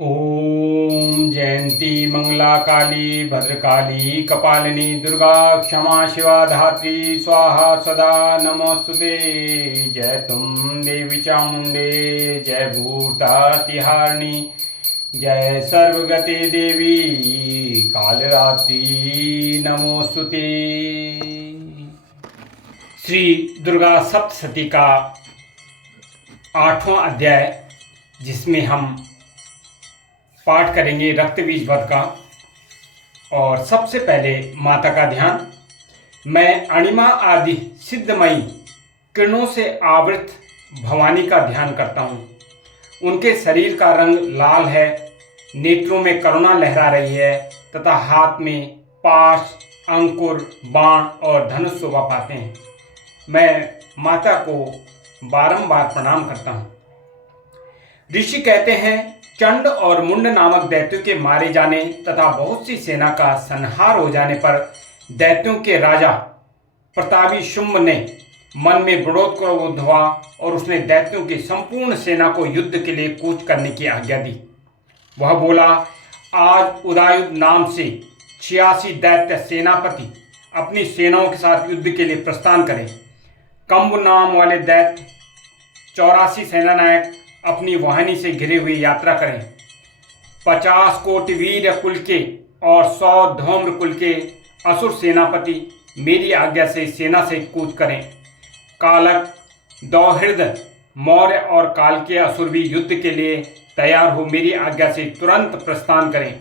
ओम जयंती मंगला काली भद्रकाली कपालिनी दुर्गा क्षमा शिवा धात्री स्वाहा सदा नमोस्तुते। जय तुम देवी चामुंडे जय भूतातिहारिणी जय सर्वगते देवी कालरात्रि नमोस्तुते। श्री दुर्गा सप्तशती का 8वां अध्याय, जिसमें हम पाठ करेंगे रक्त बीज वध का। और सबसे पहले माता का ध्यान। मैं अणिमा आदि सिद्धमयी किरणों से आवृत भवानी का ध्यान करता हूँ। उनके शरीर का रंग लाल है, नेत्रों में करुणा लहरा रही है तथा हाथ में पाश, अंकुर, बाण और धनुष शोभा पाते हैं। मैं माता को बारंबार प्रणाम करता हूँ। ऋषि कहते हैं, चंड और मुंड नामक दैत्यों के मारे जाने तथा बहुत सी सेना का संहार हो जाने पर दैत्यों के राजा प्रतापी शुंभ ने मन में बड़ोत्क्रोध हुआ और उसने दैत्यों की संपूर्ण सेना को युद्ध के लिए कूच करने की आज्ञा दी। वह बोला, आज उदययुध नाम से 86 दैत्य सेनापति अपनी सेनाओं के साथ युद्ध के लिए प्रस्थान करें। कंब नाम वाले दैत्य 84 सेनानायक अपनी वाहिनी से घिरे हुए यात्रा करें। 50 कोटि वीर कुल के और 100 धौम्र कुल के असुर सेनापति मेरी आज्ञा से सेना से कूच करें। कालक, दौहिर्द, मौर्य और काल के असुर भी युद्ध के लिए तैयार हो मेरी आज्ञा से तुरंत प्रस्थान करें।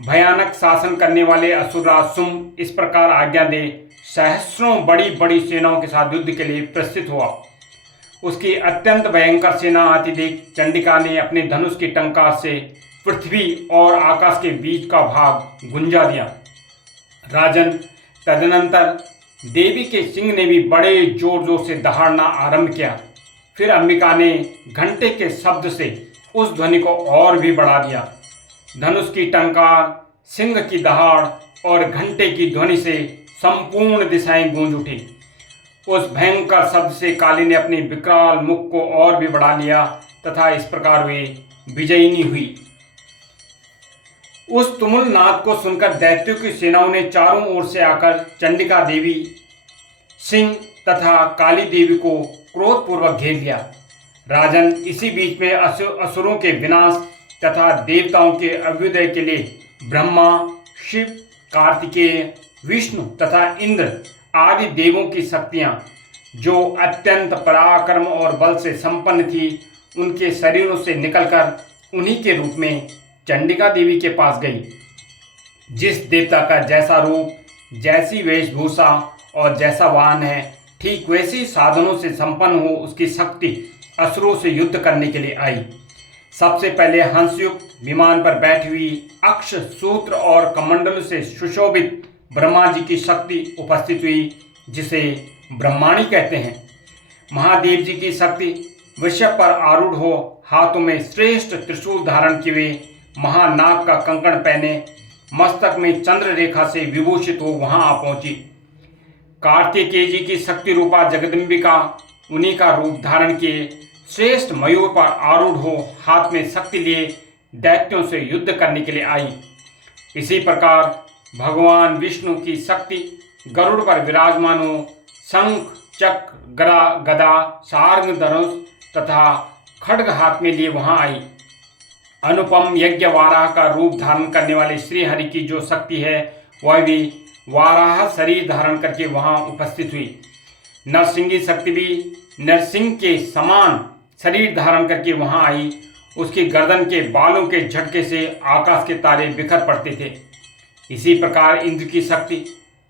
भयानक शासन करने वाले असुरराज शुंभ इस प्रकार आज्ञा दे सहस्रों बड़ी बड़ी सेनाओं के साथ युद्ध के लिए प्रस्थित हुआ। उसकी अत्यंत भयंकर सेना आती देख चंडिका ने अपने धनुष की टंकार से पृथ्वी और आकाश के बीच का भाग गुंजा दिया। राजन, तदनंतर देवी के सिंह ने भी बड़े जोर जोर से दहाड़ना आरंभ किया। फिर अंबिका ने घंटे के शब्द से उस ध्वनि को और भी बढ़ा दिया। धनुष की टंकार, सिंह की दहाड़ और घंटे की ध्वनि से संपूर्ण दिशाएं गूंज उठी। उस भयंकर शब्द से काली ने अपने विकराल मुख को और भी बढ़ा लिया तथा इस प्रकार वे विजयिनी हुई। उस तुमुल नाद को सुनकर दैत्यों की सेनाओं ने चारों ओर से आकर चंडिका देवी, सिंह तथा काली देवी को क्रोधपूर्वक घेर लिया। राजन, इसी बीच में असुरों के विनाश तथा देवताओं के अभ्युदय के लिए ब्रह्मा, शिव, कार्तिकेय, विष्णु तथा इंद्र आदि देवों की शक्तियां, जो अत्यंत पराक्रम और बल से संपन्न थी, उनके शरीरों से निकलकर उन्हीं के रूप में चंडिका देवी के पास गई। जिस देवता का जैसा रूप, जैसी वेशभूषा और जैसा वाहन है, ठीक वैसे ही साधनों से संपन्न हो उसकी शक्ति असुरों से युद्ध करने के लिए आई। सबसे पहले हंसयुक्त विमान पर बैठी हुई अक्ष, सूत्र और कमंडल से सुशोभित ब्रह्मा जी की शक्ति उपस्थित हुई, जिसे ब्रह्माणी कहते हैं। महादेव जी की शक्ति वृषभ पर आरूढ़ हो, हाथों में श्रेष्ठ त्रिशूल धारण किए हुए, महानाग का कंकण पहने, मस्तक में चंद्र रेखा से विभूषित हो वहां आ पहुंची। कार्तिकेय जी की शक्ति रूपा जगदम्बिका उन्हीं का रूप धारण किए श्रेष्ठ मयूर पर आरूढ़ हो, हाथ में शक्ति लिए दैत्यों से युद्ध करने के लिए आई। इसी प्रकार भगवान विष्णु की शक्ति गरुड़ पर विराजमान हो, शंख, चक्र, गदा, सार्ंग, धनुष तथा खड्ग हाथ में लिए वहां आई। अनुपम यज्ञ वाराह का रूप धारण करने वाले श्री हरि की जो शक्ति है, वह भी वाराह शरीर धारण करके वहां उपस्थित हुई। नरसिंह शक्ति भी नरसिंह के समान शरीर धारण करके वहां आई। उसकी गर्दन के बालों के झटके से आकाश के तारे बिखर पड़ते थे। इसी प्रकार इंद्र की शक्ति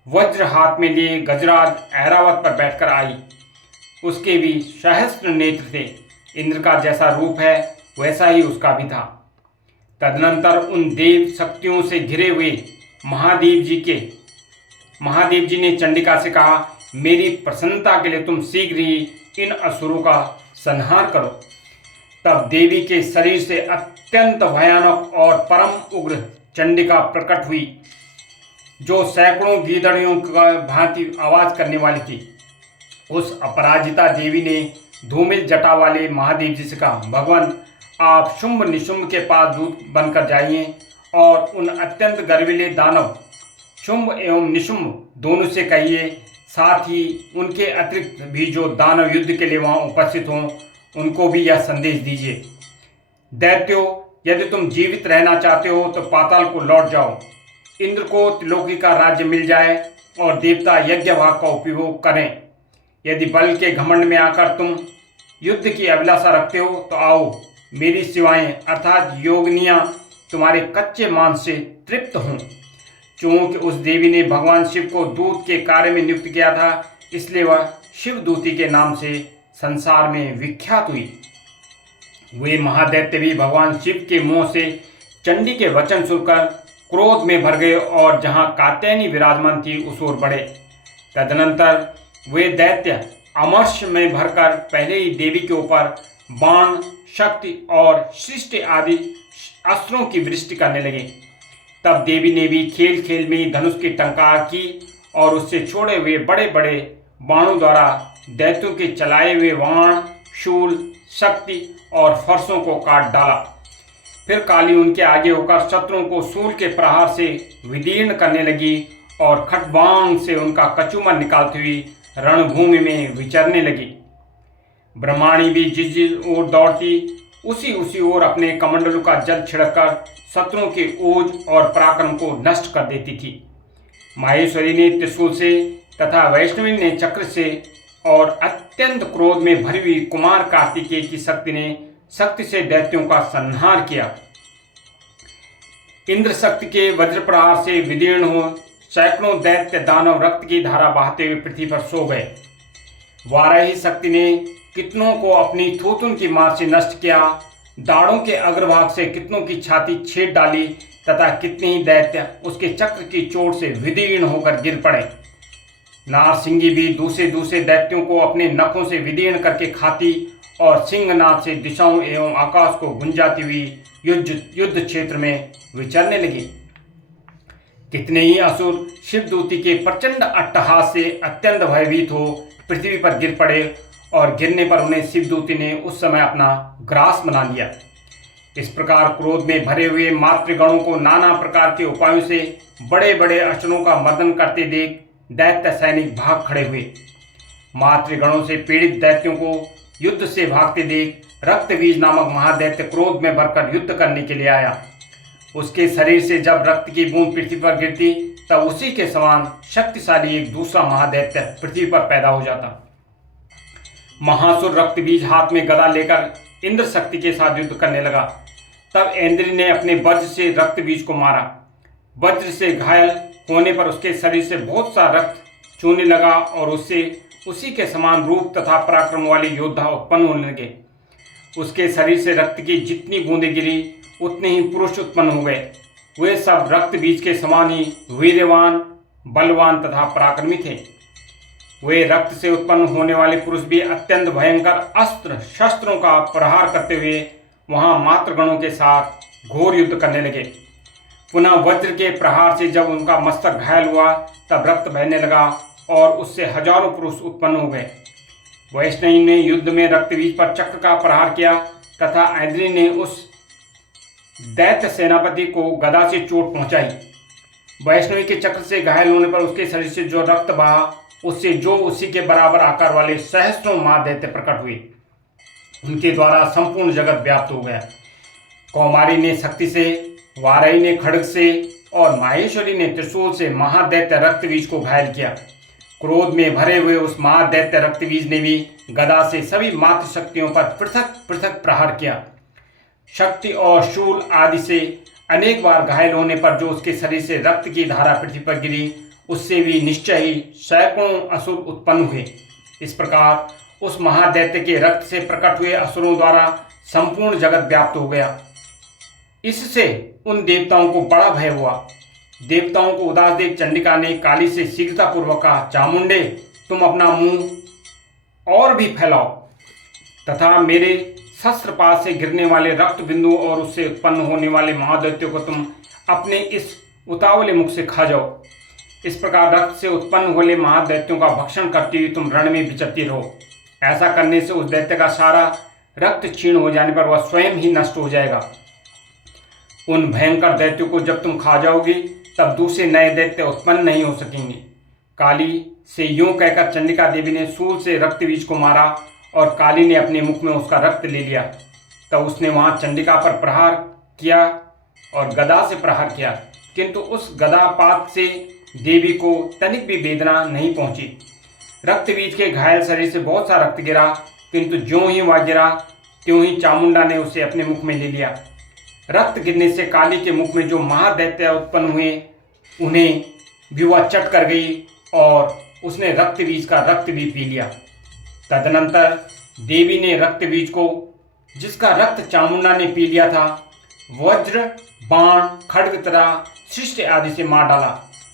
वज्र हाथ में लिए गजराज ऐरावत पर बैठकर आई। उसके भी सहस्त्र नेत्र थे। इंद्र का जैसा रूप है वैसा ही उसका भी था। तदनंतर उन देव शक्तियों से घिरे हुए महादेव जी ने चंडिका से कहा, मेरी प्रसन्नता के लिए तुम शीघ्र ही इन असुरों का संहार करो। तब देवी के शरीर से अत्यंत भयानक और परम उग्र चंडिका प्रकट हुई, जो सैकड़ों गीदड़ियों का भांति आवाज करने वाली थी। उस अपराजिता देवी ने धूमिल जटा वाले महादेव जी से कहा, भगवान आप शुंभ निशुंभ के पास दूत बनकर जाइए और उन अत्यंत गर्विले दानव शुंभ एवं निशुंभ दोनों से कहिए, साथ ही उनके अतिरिक्त भी जो दानव युद्ध के लिए वहाँ उपस्थित हों उनको भी यह संदेश दीजिए। दैत्यों, यदि तुम जीवित रहना चाहते हो तो पाताल को लौट जाओ। इंद्र को त्रिलोकी का राज्य मिल जाए और देवता यज्ञ भाग का उपयोग करें। यदि बल के घमंड में आकर तुम युद्ध की अभिलाषा रखते हो तो आओ, मेरी सेवाएं अर्थात योगिनियां तुम्हारे कच्चे मांस से तृप्त हों। चूंकि उस देवी ने भगवान शिव को दूत के कार्य में नियुक्त किया था, इसलिए वह शिवदूती के नाम से संसार में विख्यात हुई। वे महादैत्य भी भगवान शिव के मुंह से चंडी के वचन सुनकर क्रोध में भर गए और जहां कात्यायनी विराजमान थी उस ओर बढ़े। तदनंतर वे दैत्य अमर्ष में भरकर पहले ही देवी के ऊपर बाण, शक्ति और सृष्टि आदि अस्त्रों की वृष्टि करने लगे। तब देवी ने भी खेल खेल में धनुष की टंकार की और उससे छोड़े हुए बड़े बड़े बाणों द्वारा दैत्यों के चलाए हुए बाण, शूल, शक्ति और फरसों को काट डाला। फिर काली उनके आगे होकर शत्रुओं को शूल के प्रहार से विदीर्ण करने लगी और खटवांग से उनका कचूमर निकालती हुई रणभूमि में विचरने लगी। ब्रह्माणी भी जिस जिस ओर दौड़ती उसी ओर अपने कमंडलों का जल छिड़ककर शत्रुओं के ओज और पराक्रम को नष्ट कर देती थी। माहेश्वरी ने त्रिशूल से तथा वैष्णवी ने चक्र से और अत्यंत क्रोध में भरी हुई कुमार कार्तिकेय की शक्ति से दैत्यों का संहार किया। इंद्र शक्ति के वज्र प्रहार से विदीर्ण हो सैकड़ों दैत्य दानव रक्त की धारा बहाते हुए पृथ्वी पर सो गए। वाराही शक्ति ने कितनों को अपनी थूथुन की मार से नष्ट किया, दाढ़ों के अग्रभाग से कितनों की छाती छेद डाली तथा कितने ही दैत्य उसके चक्र की चोट से विदीर्ण होकर गिर पड़े। नारसिंगी भी दूसरे दैत्यों को अपने नखों से विदीर्ण करके खाती और सिंहनाद से दिशाओं एवं आकाश को गुंजाती हुई युद्ध क्षेत्र में विचरने लगी। कितने ही असुर शिवदूती के प्रचंड अट्टहास से अत्यंत भयभीत हो पृथ्वी पर गिर पड़े और गिरने पर उन्हें शिवदूती ने उस समय अपना ग्रास बना लिया। इस प्रकार क्रोध में भरे हुए मातृगणों को नाना प्रकार के उपायों से बड़े बड़े असुरों का मर्दन करते देख दैत्य सैनिक भाग खड़े हुए। मातृगणों से पीड़ित दैत्यों को युद्ध से भागते देख रक्तबीज नामक महादैत्य क्रोध में भरकर युद्ध करने के लिए आया। उसके शरीर से जब रक्त की बूंद पृथ्वी पर गिरती तब उसी के समान शक्तिशाली एक दूसरा महादैत्य पृथ्वी पर पैदा हो जाता। महासुर रक्तबीज हाथ में गदा लेकर इंद्र शक्ति के साथ युद्ध करने लगा। तब इंद्र ने अपने वज्र से रक्तबीज को मारा। वज्र से घायल होने पर उसके शरीर से बहुत सा रक्त चूने लगा और उससे उसी के समान रूप तथा पराक्रम वाले योद्धा उत्पन्न होने लगे। उसके शरीर से रक्त की जितनी बूंदें गिरी उतने ही पुरुष उत्पन्न हो गए। वे सब रक्त बीज के समान ही वीर्यवान, बलवान तथा पराक्रमी थे। वे रक्त से उत्पन्न होने वाले पुरुष भी अत्यंत भयंकर अस्त्र शस्त्रों का प्रहार करते हुए वहां मातृगणों के साथ घोर युद्ध करने लगे। पुनः वज्र के प्रहार से जब उनका मस्तक घायल हुआ तब रक्त बहने लगा और उससे हजारों पुरुष उत्पन्न हो गए। वैष्णवी ने युद्ध में रक्तबीज पर चक्र का प्रहार किया तथा ऐन्द्री ने उस दैत्य सेनापति को गदा से चोट पहुंचाई। वैष्णवी के चक्र से घायल होने पर उसके शरीर से जो रक्त बहा उससे जो उसी के बराबर आकार वाले सहस्त्रों महादैत्य प्रकट हुए। उनके द्वारा संपूर्ण जगत व्याप्त हो गया। कौमारी ने शक्ति से, वाराही ने खड्ग से और माहेश्वरी ने त्रिशूल से महादैत्य रक्तबीज को घायल किया। क्रोध में भरे हुए उस महादैत्य रक्तबीज ने भी गदा से सभी मातृ शक्तियों पर पृथक पृथक प्रहार किया। शक्ति और शूल आदि से अनेक बार घायल होने पर जो उसके शरीर से रक्त की धारा पृथ्वी पर गिरी उससे भी निश्चय ही सैकड़ों असुर उत्पन्न हुए। इस प्रकार उस महादैत्य के रक्त से प्रकट हुए असुरों द्वारा संपूर्ण जगत व्याप्त हो गया। इससे उन देवताओं को बड़ा भय हुआ। देवताओं को उदास देख चंडिका ने काली से शीघ्रतापूर्वक कहा, चामुंडे, तुम अपना मुंह और भी फैलाओ तथा मेरे शस्त्रपात से गिरने वाले रक्त बिंदु और उससे उत्पन्न होने वाले महादैत्यों को तुम अपने इस उतावले मुख से खा जाओ। इस प्रकार रक्त से उत्पन्न होने महादैत्यों का भक्षण करती हुई तुम रण में विचरती रहो। ऐसा करने से उस दैत्य का सारा रक्त क्षीण हो जाने पर वह स्वयं ही नष्ट हो जाएगा। उन भयंकर दैत्यों को जब तुम खा जाओगे तब दूसरे नए दैत्य उत्पन्न नहीं हो सकेंगे। काली से यूं कहकर चंडिका देवी ने शूल से रक्त बीज को मारा और काली ने अपने मुख में उसका रक्त ले लिया। तब उसने वहां चंडिका पर प्रहार किया और गदा से प्रहार किया, किंतु उस गदापात से देवी को तनिक भी वेदना नहीं पहुंची। रक्त बीज के घायल शरीर से बहुत सा रक्त गिरा, किंतु ज्यों ही वह गिरा त्यों ही चामुंडा ने उसे अपने मुख में ले लिया। रक्त गिरने से काली के मुख में जो महादैत्य उत्पन्न हुए उन्हें भी वह चट कर गई और उसने रक्त बीज का रक्त भी पी लिया। तदनंतर देवी ने रक्त बीज को, जिसका रक्त चामुंडा ने पी लिया था, वज्र, बाण, खड्ग तथा शिष्ट आदि से मार डाला।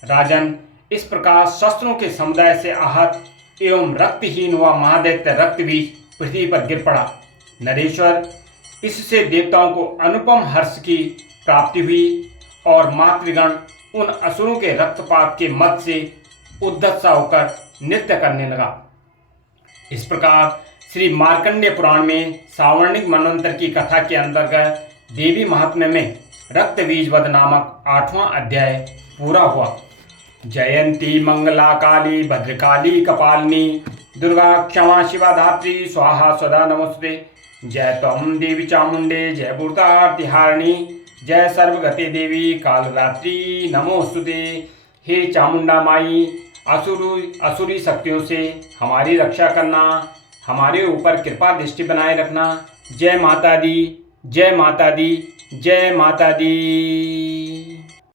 राजन, इस प्रकार शस्त्रों के समुदाय से आहत एवं रक्तहीन हुआ महादैत्य रक्त बीज पृथ्वी पर गिर पड़ा। नरेश्वर, इससे देवताओं को अनुपम हर्ष की प्राप्ति हुई और मातृगण उन असुरों के रक्तपात के मद से उद्धत सा होकर नृत्य करने लगा। इस प्रकार श्री मार्कंडेय पुराण में सावर्णिक मनवंतर की कथा के अंतर्गत देवी महात्म्य में रक्त बीज वध नामक 8वां अध्याय पूरा हुआ। जयंती मंगला काली भद्रकाली कपालिनी दुर्गा क्षमा शिवा धात्री स्वाहा स्वदा नमोस्तुते। जय त्वं देवी चामुंडे जय भूतार्तिहारिणी जय सर्वगते देवी कालरात्रि नमोस्तुते। हे चामुंडा माई, असुरी शक्तियों से हमारी रक्षा करना, हमारे ऊपर कृपा दृष्टि बनाए रखना। जय माता दी, जय माता दी, जय माता दी।